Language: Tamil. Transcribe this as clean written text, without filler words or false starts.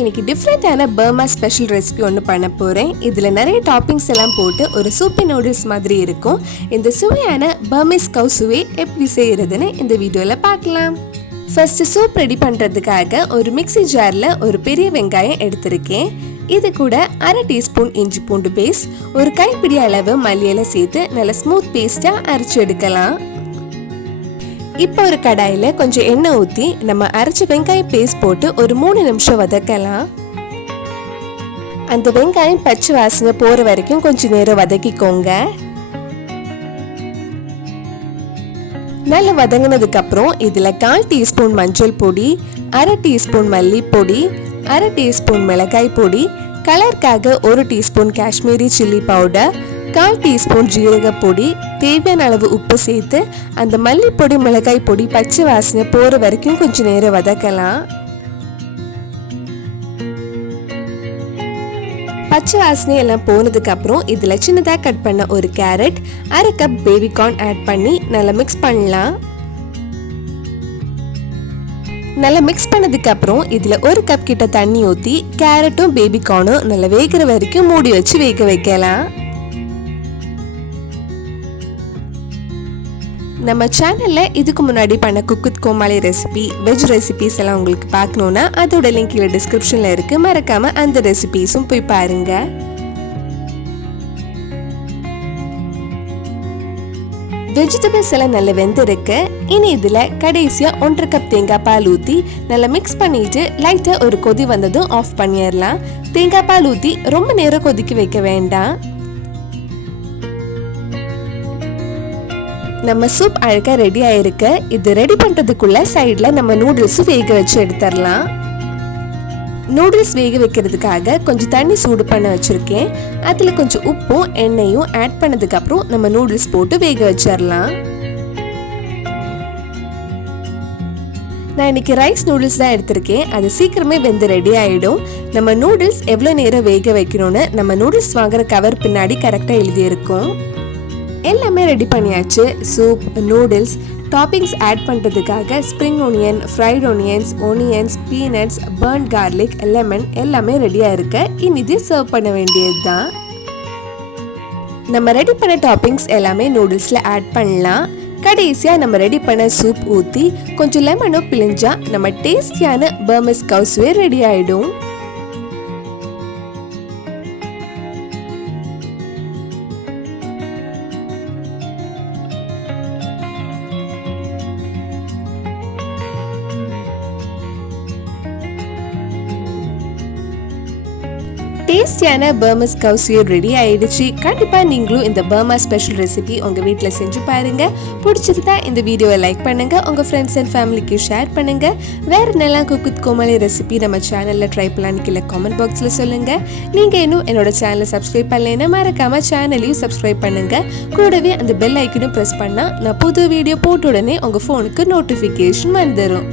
இன்னைக்கு டிஃப்ரெண்டான பர்மா ஸ்பெஷல் ரெசிபி ஒன்று பண்ண போகிறேன். இதில் நிறைய டாப்பிங்ஸ் எல்லாம் போட்டு ஒரு சூப்பி நூடுல்ஸ் மாதிரி இருக்கும். இந்த சுவையான பர்மீஸ் கவ் சுவை எப்படி செய்கிறதுன்னு இந்த வீடியோவில் பார்க்கலாம். ஃபர்ஸ்ட் சூப் ரெடி பண்ணுறதுக்காக ஒரு மிக்ஸி ஜாரில் ஒரு பெரிய வெங்காயம் எடுத்திருக்கேன். இது கூட அரை டீஸ்பூன் இஞ்சி பூண்டு பேஸ்ட், ஒரு கைப்பிடி அளவு மல்லியெல்லாம் சேர்த்து நல்ல ஸ்மூத் பேஸ்ட்டாக அரைச்சி எடுக்கலாம். இப்போ ஒரு கடாயில் கொஞ்சம் எண்ணெய் ஊற்றி நம்ம அரைச்ச வெங்காயம் பேஸ்ட் போட்டு ஒரு 3 நிமிஷம் வதக்கலாம். அந்த வெங்காயம் பச்சை வாசனை போகிற வரைக்கும் கொஞ்சம் நேரம் வதக்கிக்கோங்க. நல்லா வதங்கினதுக்கு அப்புறம் இதில் 1/4 டீஸ்பூன் மஞ்சள் பொடி, அரை டீஸ்பூன் மல்லிப்பொடி, அரை டீஸ்பூன் மிளகாய் பொடி, கலருக்காக 1 teaspoon Kashmiri chilli powder, 1/4 teaspoon ஜீரக பொடி, தேவையான அளவு உப்பு சேர்த்து அந்த மல்லிப்பொடி மிளகாய் பொடி பச்சை வாசனை போகிற வரைக்கும் கொஞ்சம் நேரம் வதக்கலாம். பச்சை வாசனை எல்லாம் போனதுக்கு அப்புறம் இதில் சின்னதாக கட் பண்ண ஒரு கேரட், அரை கப் பேபி கார்ன் ஆட் பண்ணி நல்லா மிக்ஸ் பண்ணலாம். நல்லா மிக்ஸ் பண்ணதுக்கு அப்புறம் இதில் 1 கப் கிட்ட தண்ணி ஊற்றி கேரட்டும் பேபி கார்னும் நல்லா வேகிற வரைக்கும் மூடி வச்சு வேக வைக்கலாம். நம்ம சேனலில் இதுக்கு முன்னாடி பண்ண குக்கு கோமாளி ரெசிபி, வெஜ் ரெசிபிஸ் எல்லாம் உங்களுக்கு பார்க்கணுன்னா அதோட லிங்க் கீழே டிஸ்கிரிப்ஷனில் இருக்குது. மறக்காமல் அந்த ரெசிபிஸும் போய் பாருங்கள். வெஜிடபிள்ஸ் எல்லாம் நல்லா வெந்திருக்கு. இனி இதில் கடைசியாக 1/2 கப் தேங்காய் பால் ஊற்றி நல்லா மிக்ஸ் பண்ணிட்டு லைட்டாக ஒரு கொதி வந்ததும் ஆஃப் பண்ணிடலாம். தேங்காய் பால் ஊற்றி ரொம்ப நேரம் கொதிக்க வைக்க வேண்டாம். நம்ம சூப் அழகா ரெடி ஆயிருக்கு. இது ரெடி பண்றதுக்குள்ள சைடில் நம்ம நூடுல்ஸ் வேக வச்சு எடுத்துடலாம். நூடுல்ஸ் வேக வைக்கிறதுக்காக கொஞ்சம் தண்ணி சூடு பண்ண வச்சிருக்கேன். அதில் கொஞ்சம் உப்பும் எண்ணெயும் ஆட் பண்ணதுக்கு அப்புறம் நம்ம நூடுல்ஸ் போட்டு வேக வச்சிடலாம். நான் இன்னைக்கு ரைஸ் நூடுல்ஸ் தான் எடுத்திருக்கேன். அது சீக்கிரமே வெந்து ரெடி ஆயிடும். நம்ம நூடுல்ஸ் எவ்வளோ நேரம் வேக வைக்கணும்னு நம்ம நூடுல்ஸ் வாங்குற கவர் பின்னாடி கரெக்டாக எழுதியிருக்கோம். எல்லாமே ரெடி பண்ணியாச்சு. சூப், நூடுல்ஸ், டாப்பிங்ஸ் ஆட் பண்ணுறதுக்காக spring onion, fried onions, peanuts, burnt garlic, lemon எல்லாமே ரெடியாக இருக்கு. இனி இது சர்வ் பண்ண வேண்டியது தான். நம்ம ரெடி பண்ண டாப்பிங்ஸ் எல்லாமே நூடுல்ஸில் ஆட் பண்ணலாம். கடைசியாக நம்ம ரெடி பண்ண சூப் ஊற்றி கொஞ்சம் லெமனும் பிழிஞ்சா நம்ம டேஸ்டியான பர்மீஸ் கவ் சுவை ரெடி ஆகிடும். டேஸ்டியான பர்மீஸ் கவ் சுவை ரெடி ஆயிடுச்சு. கண்டிப்பா நீங்களும் இந்த பர்மா ஸ்பெஷல் ரெசிபி உங்க வீட்டில் செஞ்சு பாருங்க. பிடிச்சிருந்தா இந்த வீடியோவை லைக் பண்ணுங்க, உங்க ஃப்ரெண்ட்ஸ் அண்ட் ஃபேமிலிக்கு ஷேர் பண்ணுங்க. வேற நல்லா குக்கு கோமாளி ரெசிபி நம்ம சேனல்ல ட்ரை பண்ணலான்னு கீழே காமெண்ட் பாக்ஸ்ல சொல்லுங்க. நீங்க இன்னும் என்னோட சேனலை சப்ஸ்கிரைப் பண்ணலைன்னா மறக்காம சேனலையும் சப்ஸ்கிரைப் பண்ணுங்க. கூடவே அந்த பெல் ஐக்கனும் பிரஸ் பண்ணா நான் புது வீடியோ போட்ட உடனே உங்க போனுக்கு நோட்டிபிகேஷன் வந்துடும்.